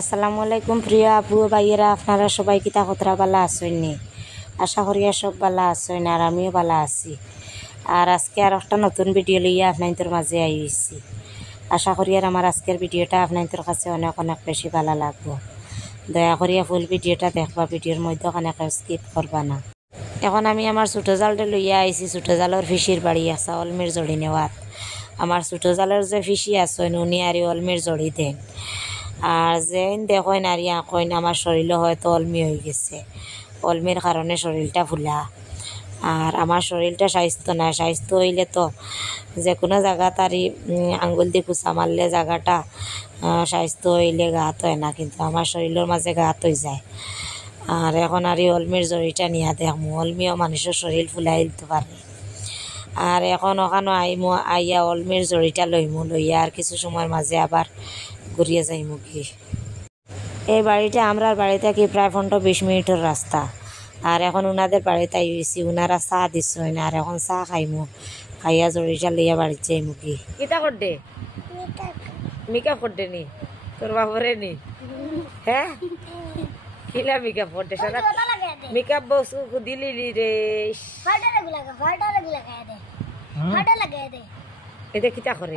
আসসালামু আলাইকুম প্রিয় আপু ভাইয়েরা, আপনারা সবাই কিতা কতরা বালা আসেননি? আশা করি সব বালা আসেন, আর আমিও বালা আছি। আর আজকে আর একটা নতুন ভিডিও লইয়া আপনাদের মাঝে আইছি। আশা করি আর আমার আজকের ভিডিওটা আপনাদের কাছে অনেক অনেক বেশি ভালো লাগবো। দয়া করিয়া ফুল ভিডিওটা দেখবা, ভিডিওর মধ্যে অনেক স্কিপ করবা না। এখন আমি আমার ছোটো জালটা লইয়া আইছি। ছোটো জালের ফিসির বাড়ি আছে অলমির জড়ি নেওয়াত। আমার ছোটো জালের যে ফিসি আছে উনি আর অলমির জড়ি দেন। আর যেন দেখেন আর কইন আমার শরীরও হয়তো অলমি হয়ে গেছে। অলমির কারণে শরীরটা ফুলা। আর আমার শরীরটা স্বাস্থ্য না, স্বাস্থ্য হইলে তো যে কোনো জায়গা তারই আঙ্গুল দিয়ে কুচা মারলে জায়গাটা স্বাস্থ্য হইলে গাত হয় না, কিন্তু আমার শরীরের মাঝে গাত হয়ে যায়। আর এখন আর অলমির জড়িটা নিয়ে দেখমু, অলমিও মানুষের শরীর ফুলাই দিতে পারে। আর এখন ওখানে আইমু, আইয়া অলমির জড়িটা লইমু, লইয়া আর কিছু সময়ের মাঝে আবার ঘুরিয়ে যাইমু কি। এই বাড়িটা আমরার বাড়ি থেকে প্রায় 15-20 মিনিটের রাস্তা। আর এখন ওনাদের বাড়িতে আইছি, ওনারা চা দিচ্ছেন, আর এখন চা খাইমু, খাইয়া জড়িটা লইয়া বাড়িতে যাইমু কি। কিতা করতে মেকআপ করতে নি তোর বাপরে নি? হ্যাঁ, কিলা মেকআপ করতে সারা মেকআপ বক্স দিলি রে। এটা কিতা করে?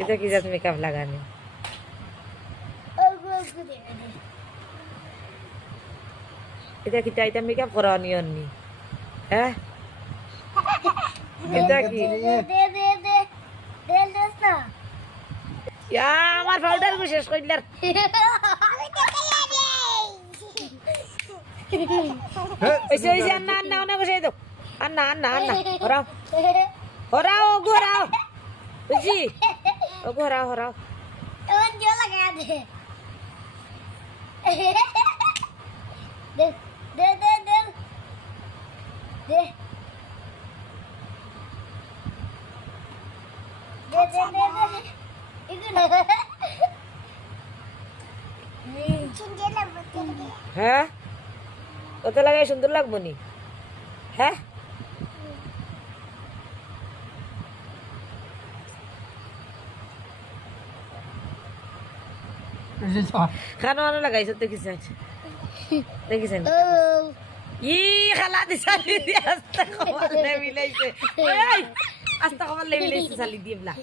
এটা কি জাত মেকআপ লাগানি? এটা কিতা? এটা মেকআপ করা নিয়ন নি? হ্যাঁ, এটা কি? আমার পাউডার গো শেষ কইলার। ওইসে ওইসে আন্না আন্না অনেক বসাই দাও। আন্না আন্না আন্না হরাও হরাও ওগো হরাও, বুঝছি ওগো হরাও হরাও। হ্যাঁ, কত লাগাই সুন্দর লাগবো নি? হ্যাঁ, খানো আনো লাগাইছো দেখিছেন? দেখিছেন ই খালা দি সালি দি আস্তা কমালে মিলাইছে। ওই আস্তা কমালে মিলাইছে সালি দি বলা।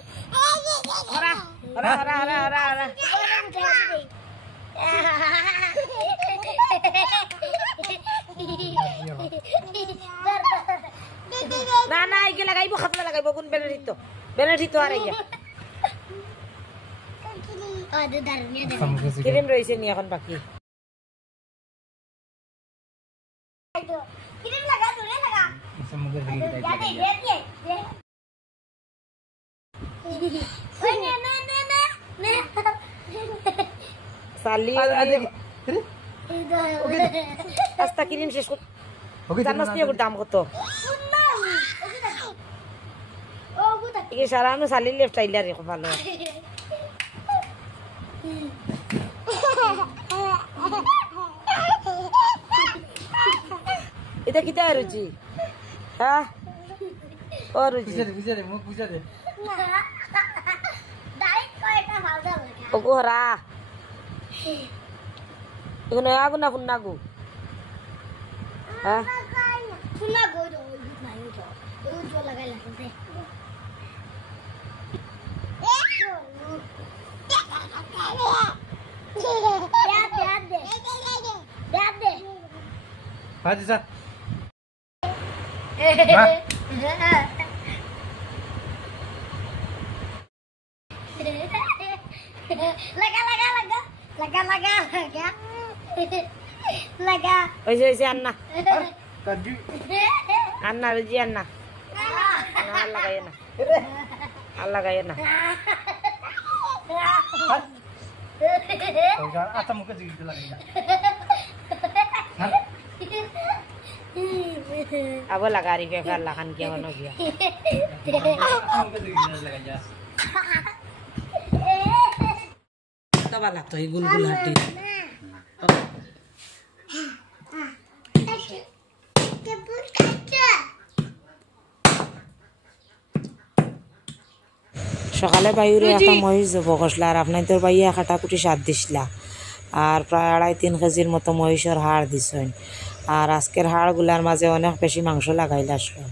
ওরা ওরা ওরা ওরা ওরা ওরা না না একে লাগাইবো, খাতলা লাগাইবো। কোন বেনারিতো বেনারিতো আর ইয়া ক্রিম রয়েছে নি এখন বাকি? সালি আস্তা ক্রিম শেষ কর। জানাস নি ওর দাম কত? এই সারানো সালি লেফট আইলা রে ভালো। এটা কিতা রুচি? হ্যাঁ, ও রুচি ওগো হরা এগুলো আগু না ফুন্নাগু? হ্যাঁ, ওইসে ওইসে আন্না আন্না রুজি আন্না আল্লাহ গাইয়ে না, আল্লাহ গাইয়ে না। अब लगा रही है फिर लगन क्या हो गया? तब लगता है गुलगुल हड्डी। সকালে বাইরে একটা মহিষ জব করছিল আর আপনার তোর বাইয়া কাটাকুটি সাত দিছিলা আর প্রায় 2.5-3 কেজির মতো মহিষের হাড় দিছেন আর আজকের হাড়গুলার মাঝে অনেক বেশি মাংস লাগাইলা আসলো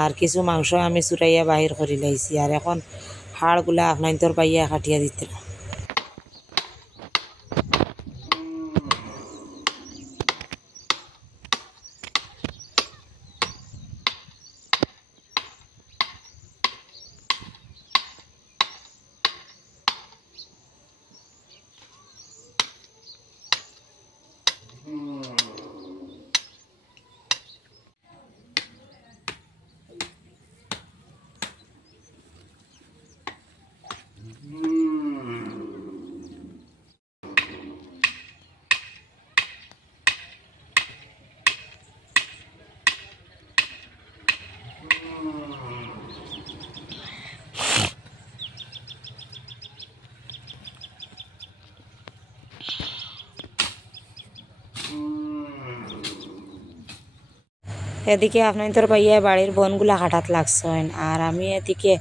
আর কিছু মাংস আমি চুরাইয়া বাহির করে লাইছি আর এখন হাড়গুলা আপনার তোর বাইয়া কাটিয়া দিতে। এদিকে আপনার তোর ভাইয়া বাড়ির বনগুলা কাটাত লাগছেন আর আমি এদিকে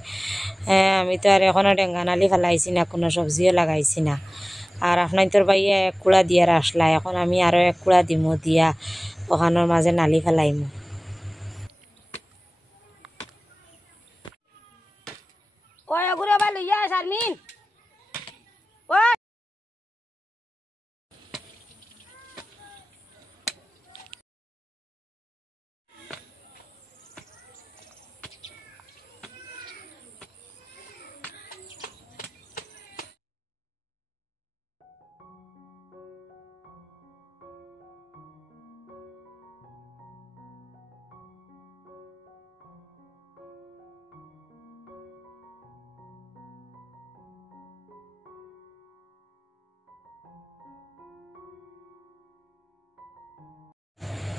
আমি তো আর এখনও ডেঙ্গানালি ফেলাইছি না, কোনো সবজিও লাগাইছি না। আর আপনার তোর ভাইয়া এক কুড়া দিয়ে আসলা, এখন আমি আরও এক কুড়া দিমু দিয়া ওখানোর মাঝে নালি ফেলাইমু। ওই ঘুরে বা লইয়া শারমিন ওই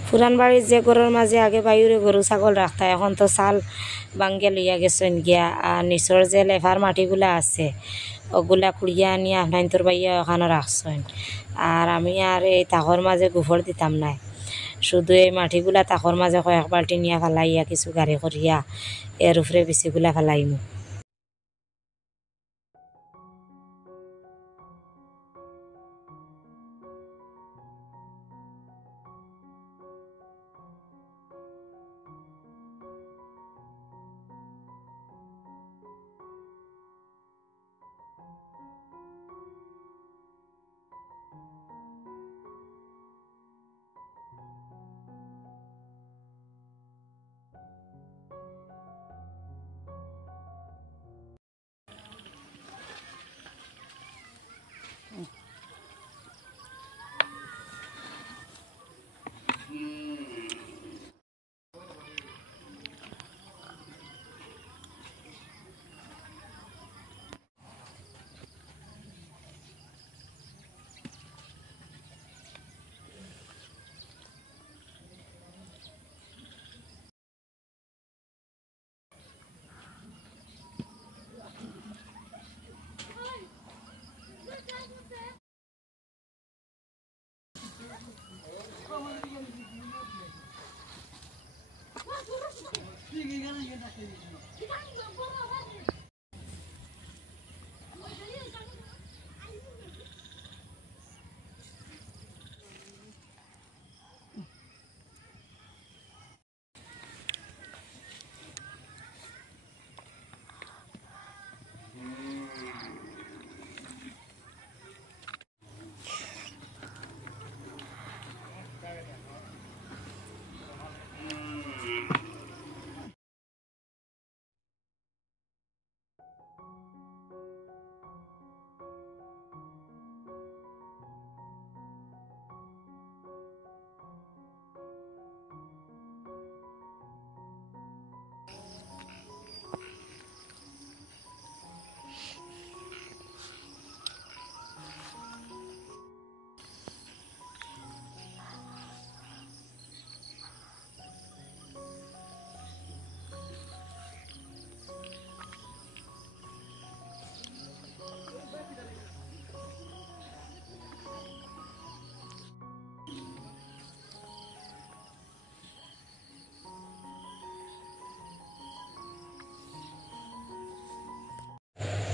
পুরান বাড়ির যে গরুর মাঝে আগে বাইরে গরু ছাগল রাখতা, এখন তো চাল বাঙ্গে লইয়া গেছেন গিয়া আর নিচর যে লেফার মাটিগুলা আছে ওগুলা কুড়িয়া আনিয়া আপনার তোর বাইয়া ওখানে রাখছেন। আর আমি আর এই তাকর মাঝে গোবর দিতাম নাই, শুধু এই মাটিগুলা তাকর মাঝে কয়েক বাল্টি নিয়ে ফেলাইয়া কিছু গাড়ি করিয়া এর উপরে বিচিগুলা ফেলাইমু।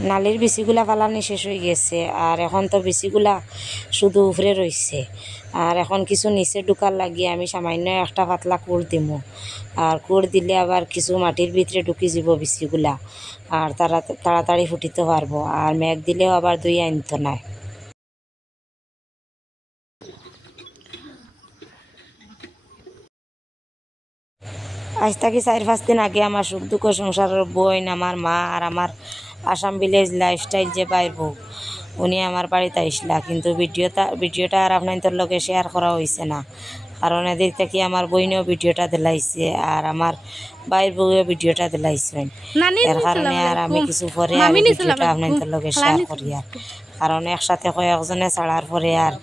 নালির বিচিগুলা ফালানি শেষ হয়ে গেছে আর এখন তো বিচিগুলা শুধু উপরে রয়েছে আর এখন কিছু নিচে ঢুকার লাগিয়ে আমি সামান্য একটা পাতলা কুড় দিমু আর কুড় দিলে আবার কিছু মাটির ভিতরে ঢুকি যাব বিচিগুলা আর তাড়াতাড়ি ফুটিতে পারবো আর মেঘ দিলেও আবার দুই আনতো না। আজ থেকে 4-5 দিন আগে আমার সুখ দুঃখ সংসারের বোন আমার মা আর আমার আসাম ভিলেজ লাইফস্টাইল যে বাইর বউ উনি আমার বাড়িতে আইসলা, কিন্তু ভিডিওটা আর আপনাদের লগে শেয়ার করা হয়েছে না, কারণ এদিক থেকে আমার বইনেও ভিডিওটা দিলাইছে আর আমার বাইর বউয়েও ভিডিওটা দিলাইছেন। এর কারণে আর আমি কিছু পরে আর ভিডিওটা আপনাদের লগে শেয়ার করি আর কারণ একসাথে কয়েকজনে ছাড়ার পরে আর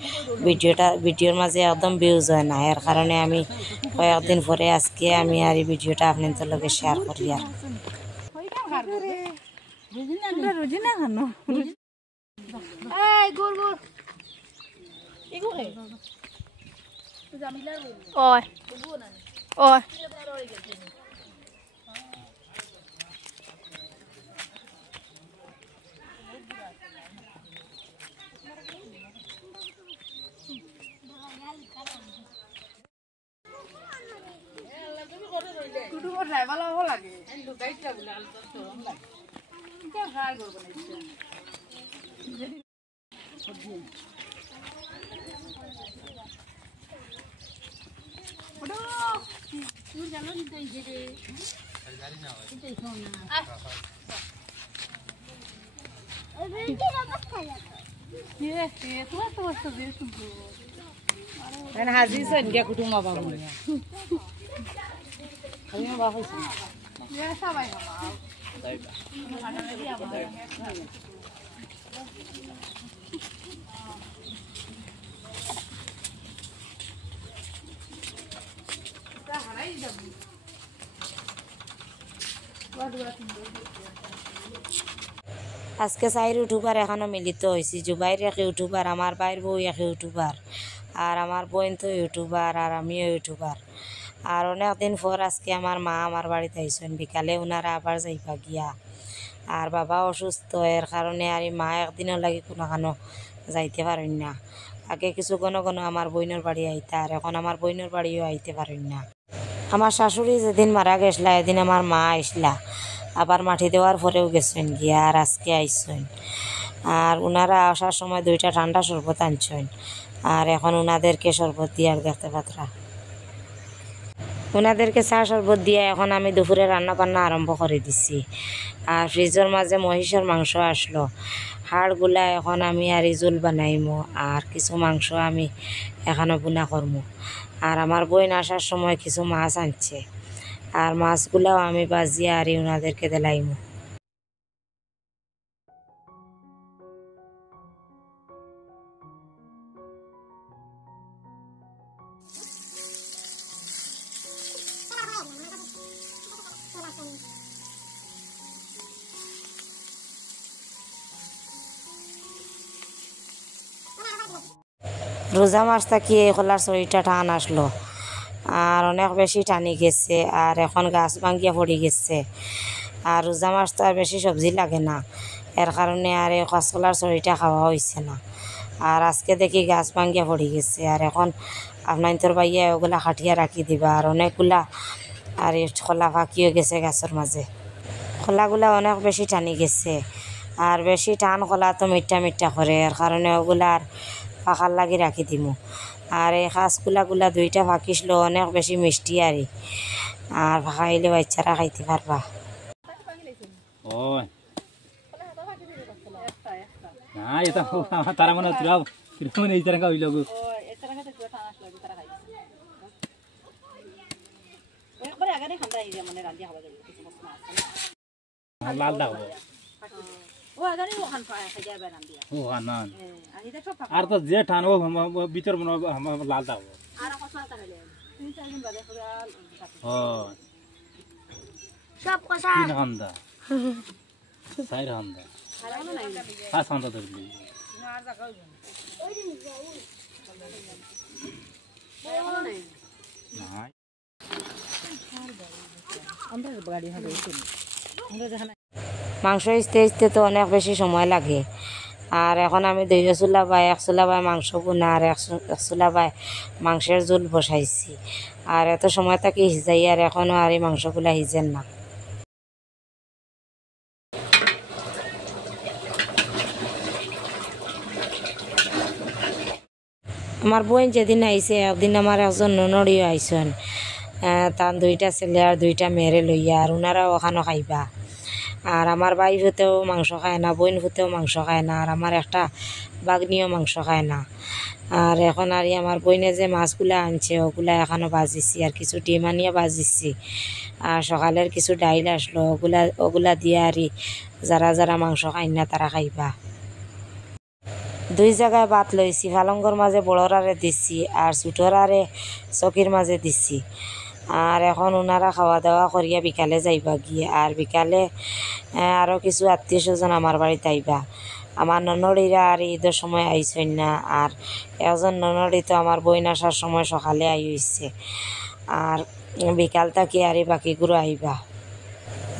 ভিডিওর মাঝে একদম ভিউজ হয় না, এর কারণে আমি কয়েকদিন পরে আজকে আমি আর এই ভিডিওটা আপনাদের লগে শেয়ার করি আর হাজি সন্ধ্যা কুটুম আজকে 4 ইউটিউবার এখনো মিলিত হয়েছি, জুবাইর এক ইউটিউবার, আমার বাইর বউ এক ইউটিউবার আর আমার বোন তো ইউটিউবার আর আমিও ইউটিউবার। আর অনেক দিন পর আজকে আমার মা আমার বাড়িতে আইসেন, বিকালে ওনারা আবার যাইবা গিয়া আর বাবা অসুস্থ, এর কারণে আর মা একদিনও লাগে কোনোখানো যাইতে পারেন না। আগে কিছু ঘন ঘন আমার বইনের বাড়ি আইতা আর এখন আমার বইনের বাড়িও আইতে পারেন না। আমার শাশুড়ি যেদিন মারা গেছলা এদিন আমার মা আইসলা, আবার মাটি দেওয়ার পরেও গেছেন গিয়া আর আজকে আইসেন। আর ওনারা আসার সময় 2টা ঠান্ডা শরবত আনছেন আর এখন ওনাদেরকে শরবত দিয়ে আর দেখতে পাত্রা ওনাদেরকে চা শরবত দিয়ে এখন আমি দুপুরে রান্না বান্না আরম্ভ করে দিছি। আর ফ্রিজের মাঝে মহিষের মাংস আসলো, হাড়গুলা এখন আমি আর জোল বানাইমো আর কিছু মাংস আমি এখানে বুনা করমু। আর আমার বোন আসার সময় কিছু মাছ আনছে আর মাছগুলাও আমি বাজিয়ে আর ওনাদেরকে দিলাইমু। রোজা মাছ থাকি এই খোলার শরীরটা টান আসলো আর অনেক বেশি টানি গেছে আর এখন গাছ ভাঙ্গিয়া পড়ে গেছে। আর রোজা মাছ তো আর বেশি সবজি লাগে না, এর কারণে আর এই কাঁচকলার শরীরটা খাওয়া হয়েছে না। আর আজকে দেখি গাছ ভাঙ্গিয়া পড়ে গেছে আর এখন আপনার বাইয়া ওগুলা খাটিয়া রাখি দিবা আর অনেকগুলা আর খোলা ফাঁকিও গেছে গাছের মাঝে, খোলাগুলা অনেক বেশি টানি গেছে আর বেশি টান খোলা তো মিঠা মিঠা করে, এর কারণে ওগুলা আর ফাঁকার লাগি রাখি দিমু। আর এই কাঁচগুলাগুলা 2টা ফাঁকিসলো অনেক বেশি মিষ্টি আর ফাঁকাইলে বাচ্চারা খাইতে পারবা। তারা মানে এই তারা হইল গো লাল দাও আর তো যে ঠান ভিতর লাল দাও সব কথা 3 ঘন্টা 4 ঘন্টা 5 ঘন্টা ধরলি মাংস ইস্তে ইস্তে তো অনেক বেশি সময় লাগে। আর এখন আমি 2 চুলা বাই 1 চুলা বাই মাংস বোনা আর 1 চুলা বাই মাংসের ঝোল বসাইছি। আর এত সময় থাকি সিজাই আর এখনও আর এই মাংসগুলা সিজেন না। আমার বোন যেদিন আইছে একদিন আমার একজন ননড়িও আইসন, তার 2টা ছেলে আর 2টা মেয়েরে লইয়া, আর ওনারাও ওখানে খাইবা। আর আমার ভাই ফুতেও মাংস খায় না, বোন ফুতেও মাংস খায় না, আর আমার একটা বাগনিও মাংস খায় না। আর এখন আর আমার বোনে যে মাছগুলা আনছে ওগুলা এখনও বাজিছি, আর কিছু ডিম আনিয়ে বাজিছি। আর সকালের কিছু ডাইল আসলো, ওগুলা দিয়ে আর যারা যারা মাংস খাই না তারা খাইবা। 2 জায়গায় ভাত লইছি, ফালঙ্গর মাঝে বড়রারে দিচ্ছি আর ছোটরারে চকির মাঝে দিচ্ছি। আর এখন ওনারা খাওয়া দাওয়া করিয়া বিকালে যাইবা গিয়ে, আর বিকালে আরও কিছু আত্মীয় স্বজন আমার বাড়িতে আইবা। আমার ননড়িরা আর ঈদের সময় আইসেন না, আর একজন ননড়ি তো আমার বইন আসার সময় সকালে আই হইছে। আর বিকাল থাকি আর বাকিগুলো আইবা।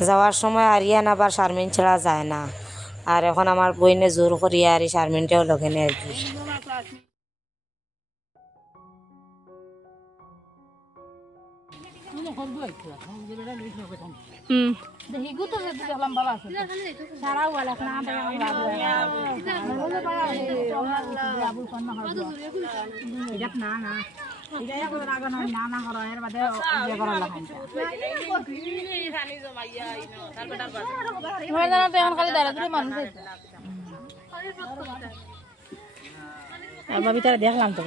যাওয়ার সময় আরিয়ান আবার শারমিন ছাড়া যায় না। আর এখন আমার বইনে জোর করিয়া আর শারমিনটাও লগে নেই আর কি। আমার ভিতরে দেখলাম তো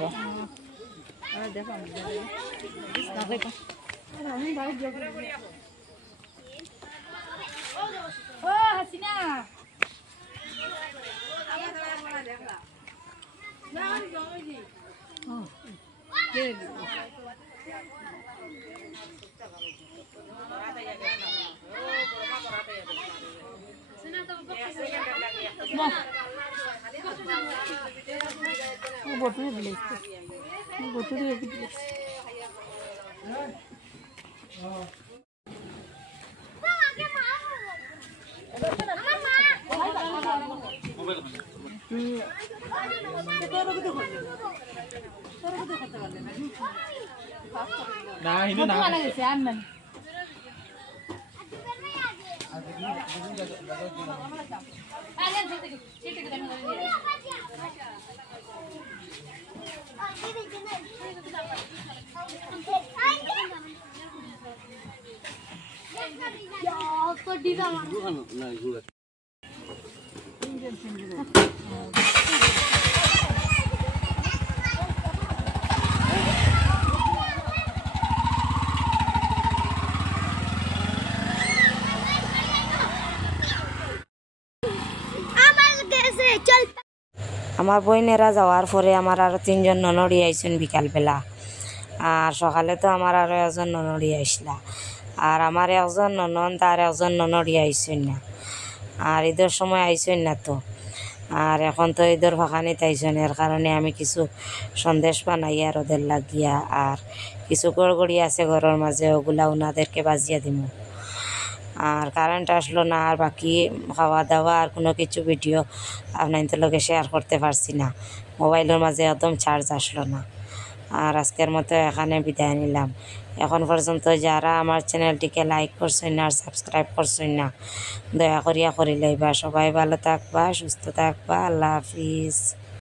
না হিন্দু না আমার বইনেরা যাওয়ার পরে আমার আরও 3 জন ননড়ি আইসেন বিকালবেলা। আর সকালে তো আমার আরও একজন ননড়ি আইসলা। আর আমার একজন ননদ আর একজন ননড়ি আইসেন না। আর ঈদের সময় আইসেন না তো। আর এখন তো ঈদের ফাঁকানিতে আইসেন, এর কারণে আমি কিছু সন্দেশ বানাই আর ওদের লাগিয়া, আর কিছু গড়গড়ি আছে ঘরের মাঝে ওগুলা ওনাদেরকে বাজিয়া দিব। আর কারেন্ট আসলো না, আর বাকি খাওয়া দাওয়া আর কোনো কিছু ভিডিও আপনাদের লগে শেয়ার করতে পারছি না। মোবাইলের মাঝে একদম চার্জ আসলো না। আর আজকের মতো এখানে বিদায় নিলাম। এখন পর্যন্ত যারা আমার চ্যানেলটিকে লাইক করছেন না আর সাবস্ক্রাইব করছেন না, দয়া করিয়া করি লইবা। সবাই ভালো থাকবা, সুস্থ থাকবা। আল্লাহ হাফিজ।